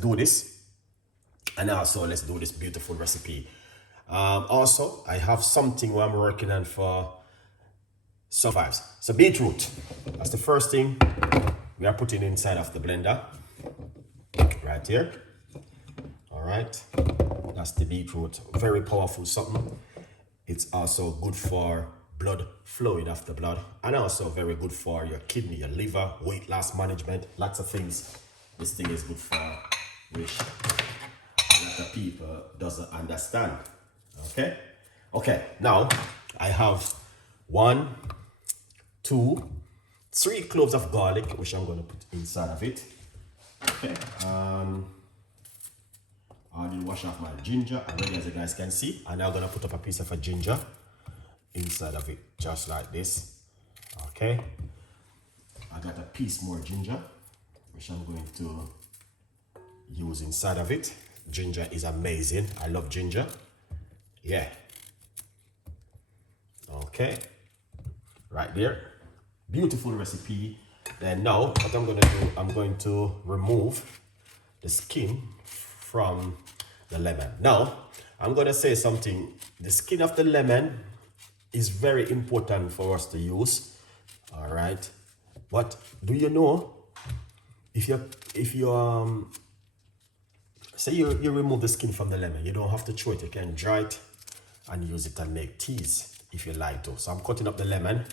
do this. And also, let's do this beautiful recipe. Also, I have something where I'm working on for some vibes. So beetroot, that's the first thing we are putting inside of the blender. Right here. All right. That's the beetroot. Very powerful something. It's also good for blood flowing after blood, and also very good for your kidney, your liver, weight loss management, lots of things. This thing is good for, which a lot of people doesn't understand. Okay, now I have 1, 2, 3 cloves of garlic, which I'm going to put inside of it. Okay, I did wash off my ginger already, as you guys can see. I'm now going to put up a piece of a ginger inside of it, just like this. Okay, I got a piece more ginger, which I'm going to use inside of it. Ginger is amazing. I love ginger. Yeah. Okay, right there. Beautiful recipe. Then now what I'm going to do, I'm going to remove the skin from the lemon. Now I'm going to say something. The skin of the lemon is very important for us to use. All right, but do you know, if you say you remove the skin from the lemon, you don't have to throw it. You can dry it and use it and make teas if you like to. So I'm cutting up the lemon.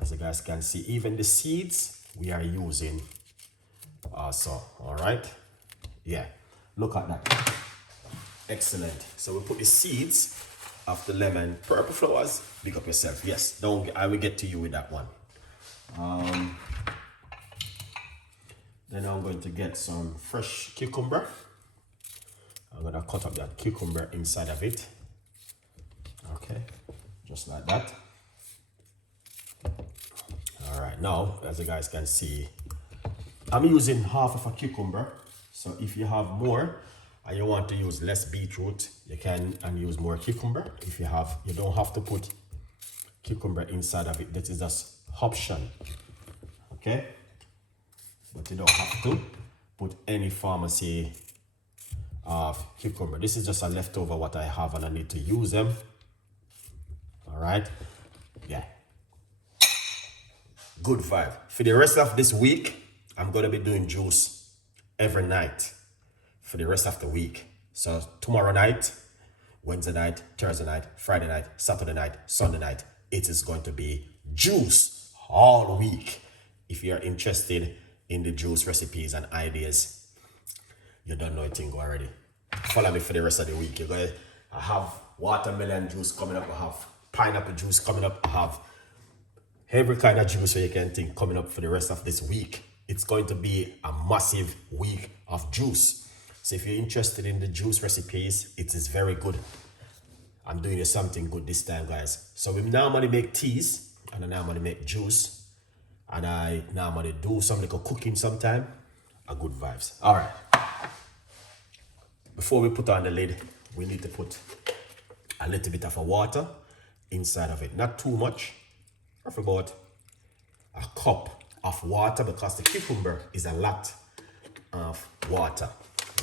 As you guys can see, even the seeds we are using also. All right, yeah, look at that. Excellent. So we put the seeds of the lemon. Purple flowers, big up yourself. Yes, don't, I will get to you with that one. Then I'm going to get some fresh cucumber. I'm going to cut up that cucumber inside of it. Okay, just like that. All right, now as you guys can see, I'm using half of a cucumber. So if you have more and you want to use less beetroot, you can and use more cucumber. If you have, you don't have to put cucumber inside of it. This is just option. Okay, but you don't have to put any pharmacy of cucumber. This is just a leftover what I have and I need to use them. All right, yeah, good vibe. For the rest of this week, I'm going to be doing juice every night for the rest of the week. So tomorrow night, Wednesday night, Thursday night, Friday night, Saturday night, Sunday night, it is going to be juice all week. If you're interested in the juice recipes and ideas, you don't know a thing already. Follow me for the rest of the week. You're going to have watermelon juice coming up. I have pineapple juice coming up. I have every kind of juice you can think coming up for the rest of this week. It's going to be a massive week of juice. So if you're interested in the juice recipes, it is very good. I'm doing you something good this time, guys. So we normally make teas and I normally make juice. And I normally do some little cooking sometime. A good vibes. All right. Before we put on the lid, we need to put a little bit of water inside of it. Not too much. Roughly about a cup of water, because the cucumber is a lot of water.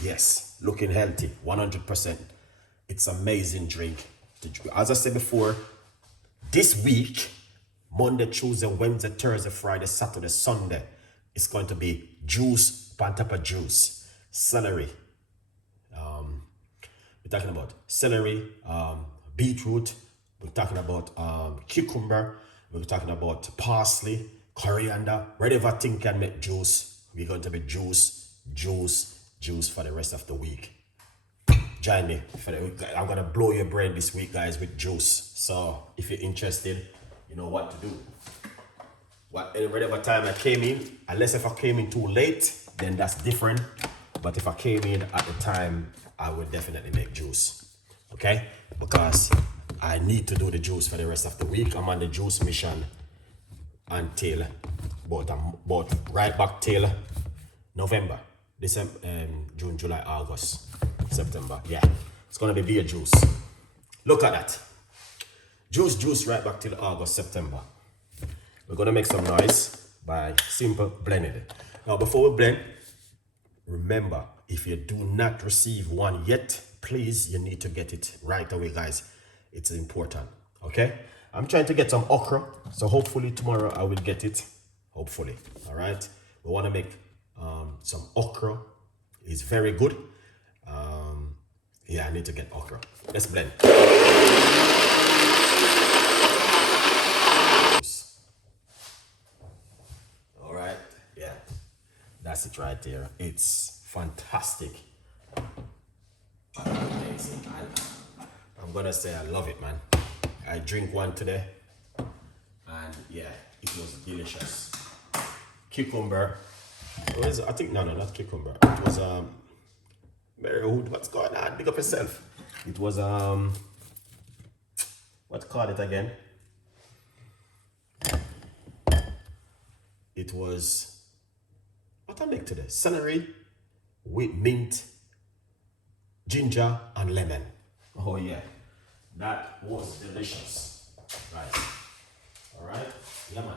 Yes, looking healthy, 100%. It's amazing drink. As I said before, this week, Monday, Tuesday, Wednesday, Thursday, Friday, Saturday, Sunday, it's going to be juice, on top of juice, celery. We're talking about celery, beetroot. We're talking about cucumber. We're talking about parsley, coriander, whatever thing can make juice. We're going to be juice for the rest of the week. Join me. I'm going to blow your brain this week, guys, with juice. So if you're interested, you know what to do. Whatever time I came in, unless if I came in too late, then that's different. But if I came in at the time, I would definitely make juice. Okay? Because I need to do the juice for the rest of the week. I'm on the juice mission until about right back till November, December, June, July, August, September. Yeah, it's gonna be beer juice. Look at that. Juice right back till August, September. We're gonna make some noise by simple blending it. Now, before we blend, remember, If you do not receive one yet, please, you need to get it right away, guys. It's important, okay? I'm trying to get some okra, so hopefully tomorrow I will get it. Hopefully, all right? We want to make some okra. It's very good. Yeah, I need to get okra. Let's blend. All right, yeah, that's it right there. It's fantastic. Amazing. I'm gonna say I love it, man. I drink one today, and yeah, it was delicious. Cucumber. What is it? I think no, not cucumber. It was Mary Hood. What's going on? Big up yourself. It was what called it again? It was what I make today? Celery with mint, ginger, and lemon. Oh yeah, that was delicious. Right. All right. Yeah, man.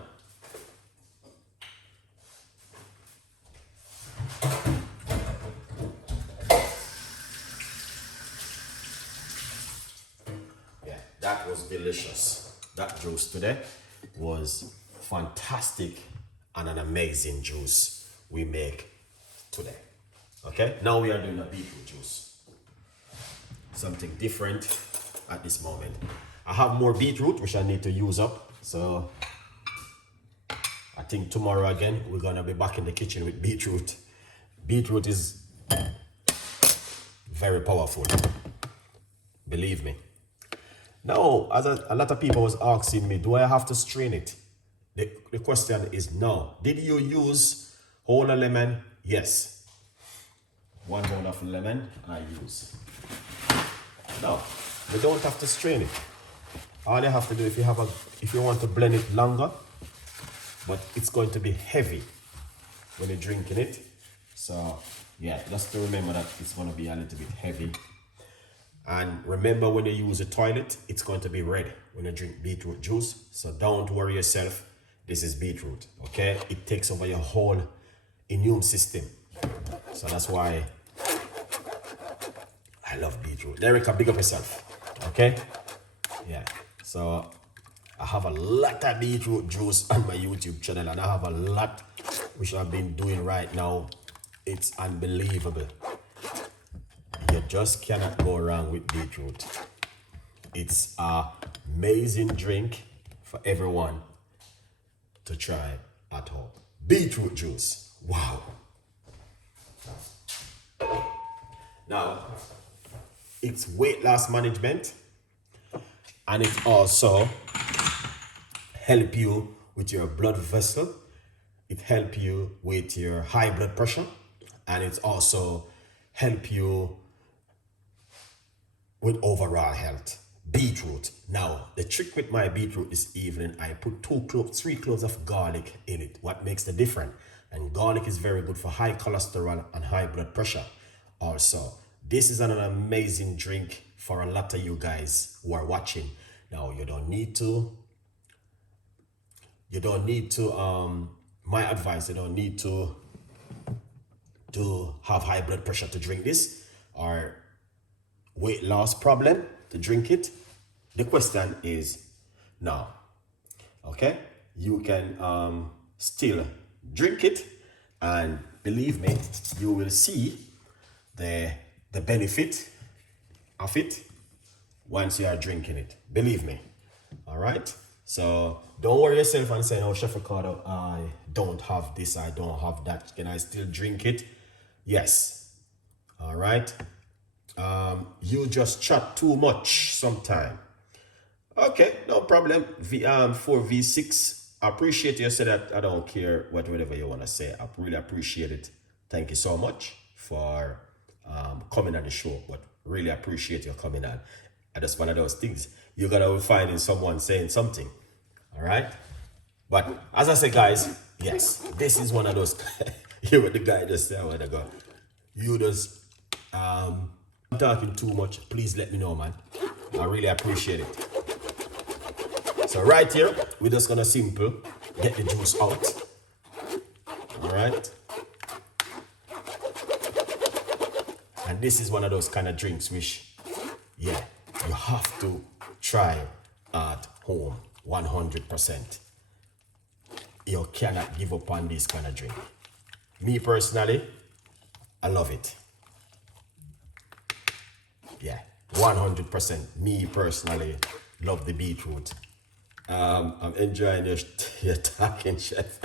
Yeah, that was delicious. That juice today was fantastic and an amazing juice we make today. Okay, now we are doing a beetroot juice. Something different at this moment. I have more beetroot which I need to use up, so I think tomorrow again we're gonna be back in the kitchen with beetroot. Beetroot is very powerful, believe me. Now, as a lot of people was asking me, do I have to strain it? The question is no. Did you use whole lemon? Yes. 1 whole of lemon I use. No, you don't have to strain it. All you have to do, if you want to blend it longer, but it's going to be heavy when you're drinking it. So yeah, just to remember that it's going to be a little bit heavy. And remember, when you use a toilet, it's going to be red when you drink beetroot juice. So don't worry yourself. This is beetroot, okay? It takes over your whole immune system. So that's why I love beetroot. Derek, big up yourself, okay? Yeah, so I have a lot of beetroot juice on my YouTube channel, and I have a lot which I've been doing right now. It's unbelievable. You just cannot go wrong with beetroot. It's an amazing drink for everyone to try at home. Beetroot juice. Wow. Now, it's weight loss management, and it also help you with your blood vessel. It help you with your high blood pressure, and it's also help you with overall health. Beetroot. Now, the trick with my beetroot this evening, I put 3 cloves of garlic in it. What makes the difference? And garlic is very good for high cholesterol and high blood pressure. Also, this is an amazing drink for a lot of you guys who are watching. Now, you don't need to, my advice, you don't need to have high blood pressure to drink this, or weight loss problem to drink it. The question is no. Okay, you can still drink it, and believe me, you will see the benefit of it once you are drinking it. Believe me. All right, so don't worry yourself and say, oh, Chef Ricardo, I don't have this, I don't have that, can I still drink it? Yes. All right. You just chat too much sometime. Okay, no problem. For V6, I appreciate you say that. I don't care whatever you want to say. I really appreciate it. Thank you so much for coming on the show, but really appreciate you coming on. And that's one of those things you're gonna find in someone saying something. All right, but as I say, guys, yes, this is one of those. Hear what the guy just said a while ago. You just I'm talking too much. Please let me know, man. I really appreciate it. So right here, we're just gonna simple get the juice out. All right. And this is one of those kind of drinks which, yeah, you have to try at home 100%. You cannot give up on this kind of drink. Me personally, I love it. Yeah, 100%. Me personally love the beetroot. I'm enjoying your talking, chef.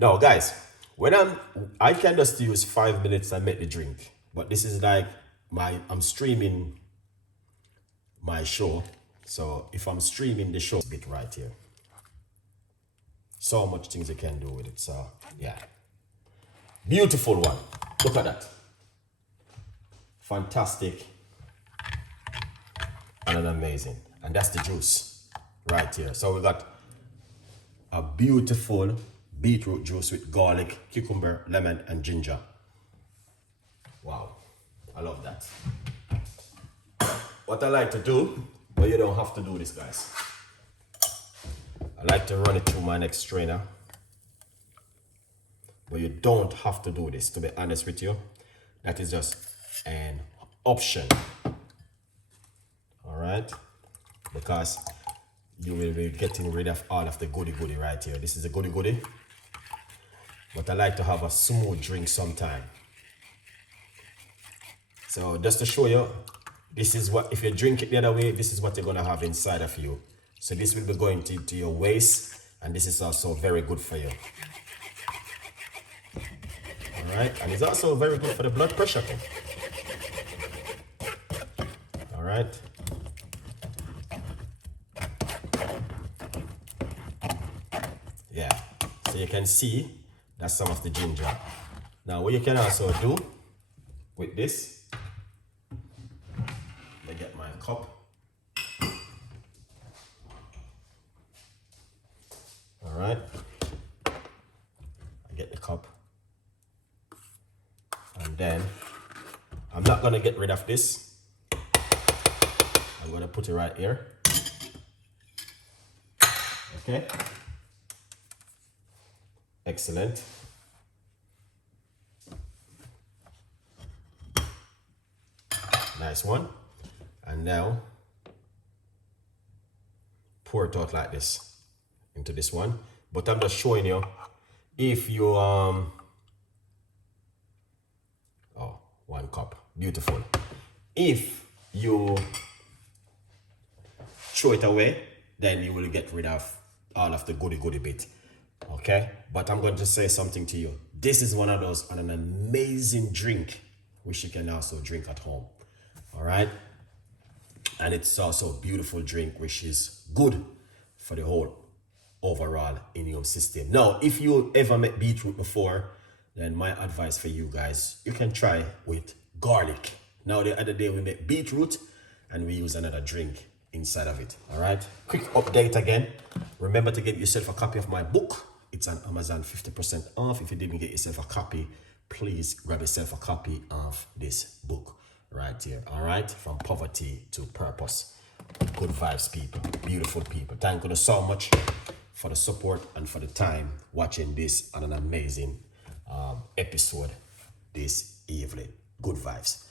Now, guys, when I can just use 5 minutes and make the drink, but this is like I'm streaming my show. So if I'm streaming the show, it's a bit right here. So much things you can do with it. So yeah, beautiful one. Look at that. Fantastic and amazing. And that's the juice right here. So we got a beautiful beetroot juice with garlic, cucumber, lemon, and ginger. Wow, I love that. What I like to do, but you don't have to do this, guys. I like to run it through my next strainer. But you don't have to do this, to be honest with you. That is just an option. All right? Because you will be getting rid of all of the goody right here. This is a goody. But I like to have a smooth drink sometime. So just to show you, this is what, if you drink it the other way, this is what you're gonna have inside of you. So this will be going to your waist, and this is also very good for you. All right, and it's also very good for the blood pressure thing. All right. Yeah, so you can see that's some of the ginger. Now what you can also do with this, let me get my cup. All right, I get the cup, and then I'm not gonna get rid of this. I'm gonna put it right here. Okay, excellent. Nice one. And now pour it out like this into this one. But I'm just showing you, if you oh, 1 cup, beautiful. If you throw it away, then you will get rid of all of the goody bit. Okay, but I'm going to say something to you. This is one of those, an amazing drink which you can also drink at home. All right, and it's also a beautiful drink which is good for the whole overall immune system. Now, if you ever met beetroot before, then my advice for you guys, you can try with garlic. Now, the other day we made beetroot and we use another drink inside of it. All right, quick update again. Remember to get yourself a copy of my book. It's on Amazon, 50% off. If you didn't get yourself a copy, please grab yourself a copy of this book right here. All right, from poverty to purpose. Good vibes, people, beautiful people. Thank you so much for the support and for the time watching this on an amazing episode this evening. Good vibes.